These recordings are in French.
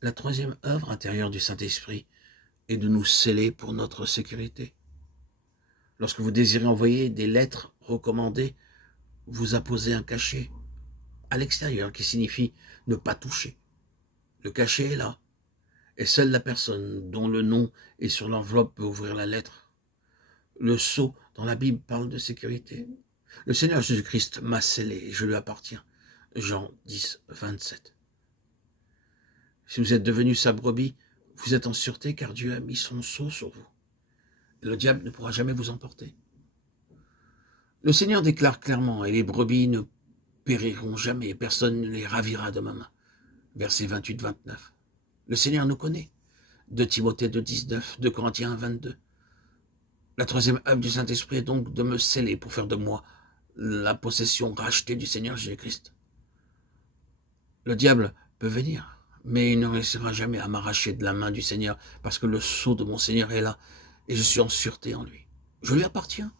La troisième œuvre intérieure du Saint-Esprit est de nous sceller pour notre sécurité. Lorsque vous désirez envoyer des lettres recommandées, vous apposez un cachet à l'extérieur qui signifie ne pas toucher. Le cachet est là, et seule la personne dont le nom est sur l'enveloppe peut ouvrir la lettre. Le sceau dans la Bible parle de sécurité. Le Seigneur Jésus-Christ m'a scellé et je lui appartiens. Jean 10, 27. Si vous êtes devenu sa brebis, vous êtes en sûreté car Dieu a mis son sceau sur vous. Le diable ne pourra jamais vous emporter. Le Seigneur déclare clairement, et les brebis ne périront jamais, personne ne les ravira de ma main. Versets 28-29. Le Seigneur nous connaît. 2 Timothée 2, 19, 2 Corinthiens 1, 22. La troisième œuvre du Saint-Esprit est donc de me sceller pour faire de moi la possession rachetée du Seigneur Jésus-Christ. Le diable peut venir, mais il ne réussira jamais à m'arracher de la main du Seigneur, parce que le sceau de mon Seigneur est là, et je suis en sûreté en lui. Je lui appartiens.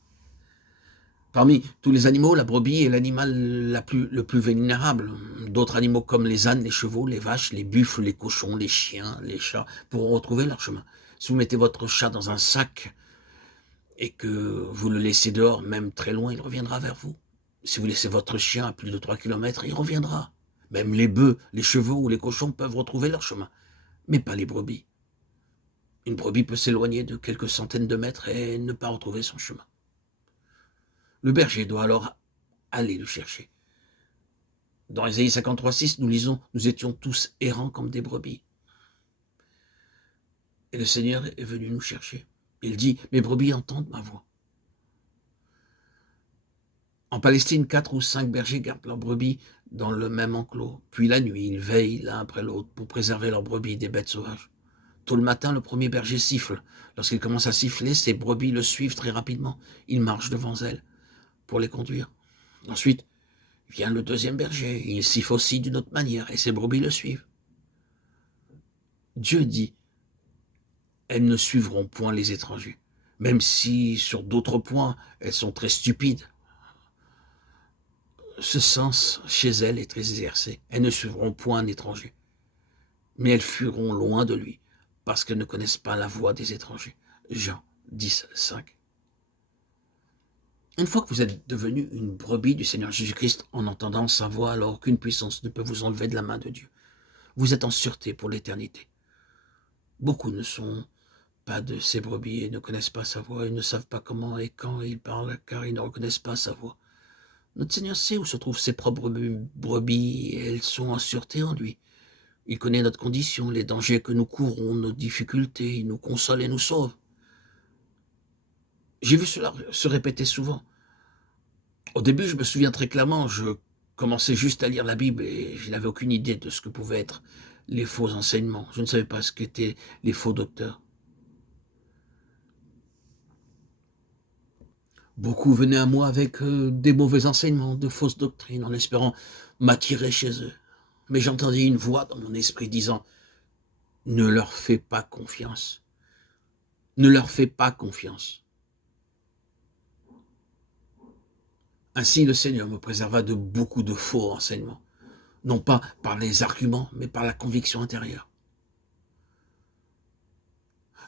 Parmi tous les animaux, la brebis est l'animal le plus vulnérable. D'autres animaux comme les ânes, les chevaux, les vaches, les buffles, les cochons, les chiens, les chats pourront retrouver leur chemin. Si vous mettez votre chat dans un sac et que vous le laissez dehors, même très loin, il reviendra vers vous. Si vous laissez votre chien à plus de 3 kilomètres, il reviendra. Même les bœufs, les chevaux ou les cochons peuvent retrouver leur chemin, mais pas les brebis. Une brebis peut s'éloigner de quelques centaines de mètres et ne pas retrouver son chemin. Le berger doit alors aller le chercher. Dans Ésaïe 53:6, nous lisons « Nous étions tous errants comme des brebis. » Et le Seigneur est venu nous chercher. Il dit « Mes brebis entendent ma voix. » En Palestine, 4 ou 5 bergers gardent leurs brebis dans le même enclos. Puis la nuit, ils veillent l'un après l'autre pour préserver leurs brebis des bêtes sauvages. Tôt le matin, le premier berger siffle. Lorsqu'il commence à siffler, ses brebis le suivent très rapidement. Il marche devant elles pour les conduire. Ensuite, vient le deuxième berger. Il siffle aussi d'une autre manière et ses brebis le suivent. Dieu dit, elles ne suivront point les étrangers, même si sur d'autres points, elles sont très stupides. Ce sens chez elles est très exercé. Elles ne suivront point un étranger, mais elles fuiront loin de lui, parce qu'elles ne connaissent pas la voix des étrangers. Jean 10, 5. Une fois que vous êtes devenu une brebis du Seigneur Jésus-Christ en entendant sa voix, alors aucune puissance ne peut vous enlever de la main de Dieu. Vous êtes en sûreté pour l'éternité. Beaucoup ne sont pas de ces brebis et ne connaissent pas sa voix. Ils ne savent pas comment et quand il parle, car ils ne reconnaissent pas sa voix. Notre Seigneur sait où se trouvent ses propres brebis et elles sont en sûreté en lui. Il connaît notre condition, les dangers que nous courons, nos difficultés. Il nous console et nous sauve. J'ai vu cela se répéter souvent. Au début, je me souviens très clairement, je commençais juste à lire la Bible et je n'avais aucune idée de ce que pouvaient être les faux enseignements. Je ne savais pas ce qu'étaient les faux docteurs. Beaucoup venaient à moi avec des mauvais enseignements, de fausses doctrines, en espérant m'attirer chez eux. Mais j'entendis une voix dans mon esprit disant « Ne leur fais pas confiance. Ne leur fais pas confiance. » Ainsi, le Seigneur me préserva de beaucoup de faux enseignements, non pas par les arguments, mais par la conviction intérieure.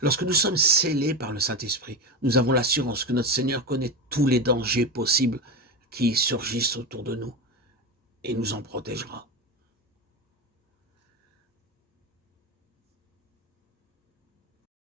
Lorsque nous sommes scellés par le Saint-Esprit, nous avons l'assurance que notre Seigneur connaît tous les dangers possibles qui surgissent autour de nous et nous en protégera.